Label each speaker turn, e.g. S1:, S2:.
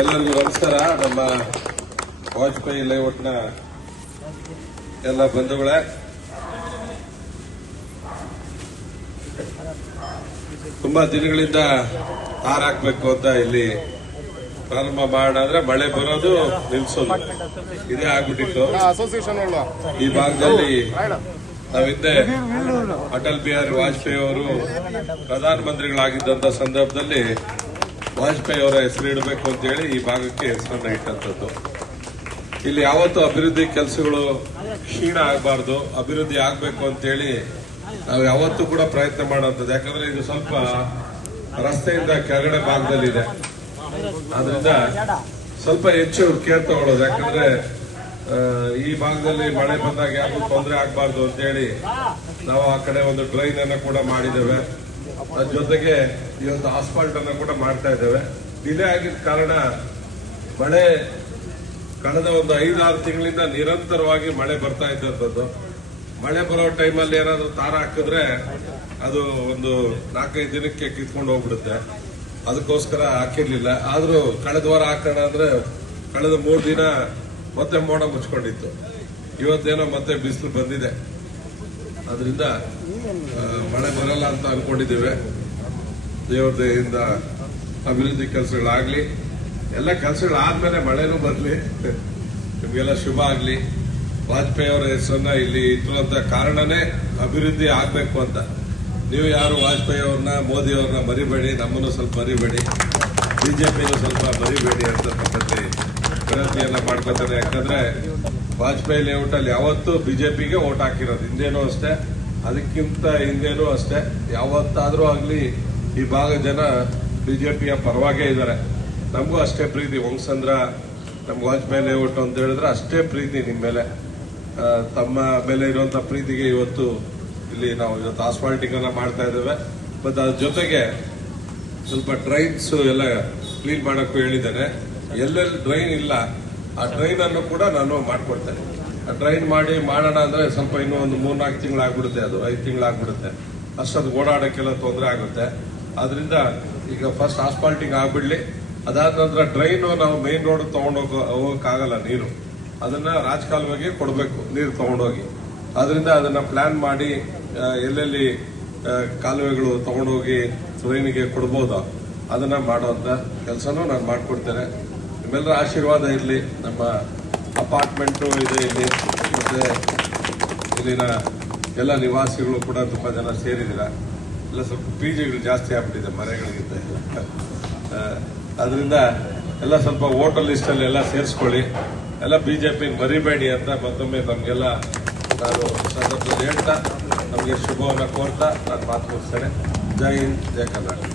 S1: ಎಲ್ಲರಿಗೂ ನಮಸ್ಕಾರ. ನಮ್ಮ ವಾಜಪೇಯಿ ಲೇಔಟ್ನ ಎಲ್ಲ ಬಂಧುಗಳೇ. ತುಂಬಾ ದಿನಗಳಿಂದ ಹಾರಾಕ್ಬೇಕು ಅಂತ ಇಲ್ಲಿ ಪ್ರಾರಂಭ ಮಾಡಿದ್ರೆ ಮಳೆ ಬರೋದು ನಿಲ್ಸೋದು. ಇದೇ ಆಗ್ಬಿಟ್ಟಿತ್ತು. ಈ ಭಾಗದಲ್ಲಿ ನಾವಿದ್ದೆ ಅಟಲ್ ಬಿಹಾರಿ ವಾಜಪೇಯಿ ಅವರು ಪ್ರಧಾನಮಂತ್ರಿಗಳಾಗಿದ್ದಂತ ಸಂದರ್ಭದಲ್ಲಿ ವಾಜಪೇಯಿ ಅವರ ಹೆಸರು ಇಡಬೇಕು ಅಂತ ಹೇಳಿ ಈ ಭಾಗಕ್ಕೆ ಹೆಸರನ್ನ ಇಟ್ಟಂತದ್ದು ಇಲ್ಲಿ ಯಾವತ್ತೂ ಅಭಿವೃದ್ಧಿ ಕೆಲಸಗಳು ಕ್ಷೀಣ ಆಗಬಾರ್ದು, ಅಭಿವೃದ್ಧಿ ಆಗಬೇಕು ಅಂತೇಳಿ ನಾವು ಯಾವತ್ತೂ ಕೂಡ ಪ್ರಯತ್ನ ಮಾಡುವಂಥದ್ದು. ಯಾಕಂದ್ರೆ ಇದು ಸ್ವಲ್ಪ ರಸ್ತೆಯಿಂದ ಕೆಳಗಡೆ ಭಾಗದಲ್ಲಿದೆ. ಆದ್ರಿಂದ ಸ್ವಲ್ಪ ಹೆಚ್ಚು ಕೇರ್ ತಗೊಳ್ಳೋದು. ಯಾಕಂದ್ರೆ ಈ ಭಾಗದಲ್ಲಿ ಮಳೆ ಬಂದಾಗ ಯಾರಿಗೂ ತೊಂದರೆ ಆಗಬಾರ್ದು ಅಂತೇಳಿ ನಾವು ಆ ಕಡೆ ಒಂದು ಡ್ರೈನ್ ಅನ್ನ ಕೂಡ ಮಾಡಿದ್ದೇವೆ. ಜೊತೆಗೆ ಈ ಒಂದು ಆಸ್ಫಾಲ್ಟ್ ಅನ್ನ ಕೂಡ ಮಾಡ್ತಾ ಇದ್ದೇವೆ. ಡಿಲೇ ಆಗಿದ ಕಾರಣ ಮಳೆ ಕಳೆದ ಒಂದು ಐದಾರು ತಿಂಗಳಿಂದ ನಿರಂತರವಾಗಿ ಮಳೆ ಬರ್ತಾ ಇದ್ದಂಥದ್ದು ಮಳೆ ಬರೋ ಟೈಮಲ್ಲಿ ಏನಾದರೂ ತಾರ ಹಾಕಿದ್ರೆ ಅದು ಒಂದು ನಾಲ್ಕೈದು ದಿನಕ್ಕೆ ಕಿತ್ಕೊಂಡು ಹೋಗ್ಬಿಡುತ್ತೆ. ಅದಕ್ಕೋಸ್ಕರ ಹಾಕಿರ್ಲಿಲ್ಲ. ಆದರೂ ಕಳೆದ ವಾರ ಹಾಕೋಣ ಅಂದ್ರೆ ಕಳೆದ ಮೂರು ದಿನ ಮತ್ತೆ ಮೋಡ ಮುಚ್ಕೊಂಡಿತ್ತು. ಇವತ್ತೇನೋ ಮತ್ತೆ ಬಿಸಿಲು ಬಂದಿದೆ. ಅದರಿಂದ ಮಳೆ ಬರಲ್ಲ ಅಂತ ಅನ್ಕೊಂಡಿದ್ದೇವೆ. ದೇವ್ರ ದಯೆಯಿಂದ ಅಭಿವೃದ್ಧಿ ಕೆಲಸಗಳಾಗ್ಲಿ, ಎಲ್ಲ ಕೆಲಸಗಳಾದ್ಮೇಲೆ ಮಳೆನೂ ಬರಲಿ, ನಿಮಗೆಲ್ಲ ಶುಭ ಆಗಲಿ. ವಾಜಪೇಯಿ ಅವರ ಹೆಸರನ್ನ ಇಲ್ಲಿ ಇಟ್ಟಿರುವಂತ ಕಾರಣನೇ ಅಭಿವೃದ್ಧಿ ಆಗ್ಬೇಕು ಅಂತ. ನೀವು ಯಾರು ವಾಜಪೇಯಿ ಅವ್ರನ್ನ, ಮೋದಿ ಅವ್ರನ್ನ ಮರಿಬೇಡಿ, ನಮ್ಮನ್ನು ಸ್ವಲ್ಪ ಮರಿಬೇಡಿ, ಬಿಜೆಪಿನೂ ಸ್ವಲ್ಪ ಮರಿಬೇಡಿ ಅಂತ ಪದ್ಧತಿ ವಿನಂತಿಯನ್ನ ಮಾಡ್ಕೊತಾರೆ ಯಾಕಂದ್ರೆ ವಾಜಪೇಯಿ ಲೇಔಟ್ ಅಲ್ಲಿ ಯಾವತ್ತೂ ಬಿಜೆಪಿಗೆ ಓಟ್ ಹಾಕಿರೋದು. ಹಿಂದೇನೂ ಅಷ್ಟೇ, ಅದಕ್ಕಿಂತ ಹಿಂದೇನೂ ಅಷ್ಟೇ, ಯಾವತ್ತಾದರೂ ಆಗಲಿ ಈ ಭಾಗ ಜನ ಬಿಜೆಪಿಯ ಪರವಾಗೇ ಇದ್ದಾರೆ. ನಮಗೂ ಅಷ್ಟೇ ಪ್ರೀತಿ. ವಂಶಂದ್ರ ನಮ್ಗೆ ವಾಜಪೇಯಿ ಲೇಔಟ್ ಅಂತ ಹೇಳಿದ್ರೆ ಅಷ್ಟೇ ಪ್ರೀತಿ ನಿಮ್ಮ ಮೇಲೆ. ತಮ್ಮ ಮೇಲೆ ಇರುವಂತ ಪ್ರೀತಿಗೆ ಇವತ್ತು ಇಲ್ಲಿ ನಾವು ಇವತ್ತು ಆಸ್ಫಾಲ್ಟಿಂಗನ್ನು ಮಾಡ್ತಾ ಇದ್ದೇವೆ. ಮತ್ತು ಅದ್ರ ಜೊತೆಗೆ ಸ್ವಲ್ಪ ಡ್ರೈನ್ಸ್ ಎಲ್ಲ ಕ್ಲೀನ್ ಮಾಡೋಕ್ಕೂ ಹೇಳಿದ್ದಾರೆ ಎಲ್ಲೆಲ್ಲಿ ಡ್ರೈನ್ ಇಲ್ಲ ಆ ಡ್ರೈನ್ ಅನ್ನು ಕೂಡ ನಾನು ಮಾಡಿಕೊಡ್ತೇನೆ. ಆ ಡ್ರೈನ್ ಮಾಡಿ ಮಾಡೋಣ ಅಂದ್ರೆ ಸ್ವಲ್ಪ ಇನ್ನೂ ಒಂದು ಮೂರ್ನಾಲ್ಕು ತಿಂಗಳು ಆಗ್ಬಿಡುತ್ತೆ ಅದು, ಐದು ತಿಂಗಳು ಆಗ್ಬಿಡುತ್ತೆ ಅಷ್ಟೊಂದು ಓಡಾಡೋಕ್ಕೆಲ್ಲ ತೊಂದರೆ ಆಗುತ್ತೆ. ಅದರಿಂದ ಈಗ ಫಸ್ಟ್ ಆಸ್ಫಾಲ್ಟಿಂಗ್ ಆಗ್ಬಿಡ್ಲಿ. ಅದಾದ ನಂತರ ಟ್ರೈನು ನಾವು ಮೇನ್ ರೋಡ್ ತಗೊಂಡೋಗ ಹೋಗಕ್ಕಾಗಲ್ಲ ನೀರು. ಅದನ್ನ ರಾಜಕಾಲುವೆಗೆ ಕೊಡಬೇಕು, ನೀರು ತಗೊಂಡೋಗಿ. ಅದರಿಂದ ಅದನ್ನ ಪ್ಲಾನ್ ಮಾಡಿ ಎಲ್ಲೆಲ್ಲಿ ಕಾಲುವೆಗಳು ತಗೊಂಡೋಗಿ ಟ್ರೈನಿಗೆ ಕೊಡ್ಬೋದೋ ಅದನ್ನ ಮಾಡುವಂತ ಕೆಲಸನೂ ನಾನು ಮಾಡ್ಕೊಡ್ತೇನೆ. ನಿಮ್ಮೆಲ್ಲರ ಆಶೀರ್ವಾದ ಇರಲಿ. ನಮ್ಮ ಅಪಾರ್ಟ್ಮೆಂಟು ಇದೆ ಇಲ್ಲಿ. ಮತ್ತು ಇಲ್ಲಿನ ಎಲ್ಲ ನಿವಾಸಿಗಳು ಕೂಡ ತುಂಬ ಜನ ಸೇರಿದಿರ ಎಲ್ಲ ಸ್ವಲ್ಪ ಬೀಜಗಳು ಜಾಸ್ತಿ ಆಗ್ಬಿಟ್ಟಿದೆ ಮನೆಗಳಿಗಿಂತ ಎಲ್ಲ ಅದರಿಂದ ಎಲ್ಲ ಸ್ವಲ್ಪ ವೋಟರ್ ಲಿಸ್ಟಲ್ಲಿ ಎಲ್ಲ ಸೇರಿಸ್ಕೊಳ್ಳಿ. ಎಲ್ಲ ಬಿಜೆಪಿ ಮರಿಬೇಡಿ ಅಂತ ಮತ್ತೊಮ್ಮೆ ನಮಗೆಲ್ಲ ನಾನು ಸಂದರ್ಭದಲ್ಲಿ ಹೇಳ್ತಾ, ನಮಗೆ ಶುಭವನ್ನು ಕೋರ್ತಾ, ನಾನು ಮಾತು ಮುಗಿಸ್ತೇನೆ ಜೈ ಹಿಂದ್, ಜೈ ಕರ್ನಾಟಕ.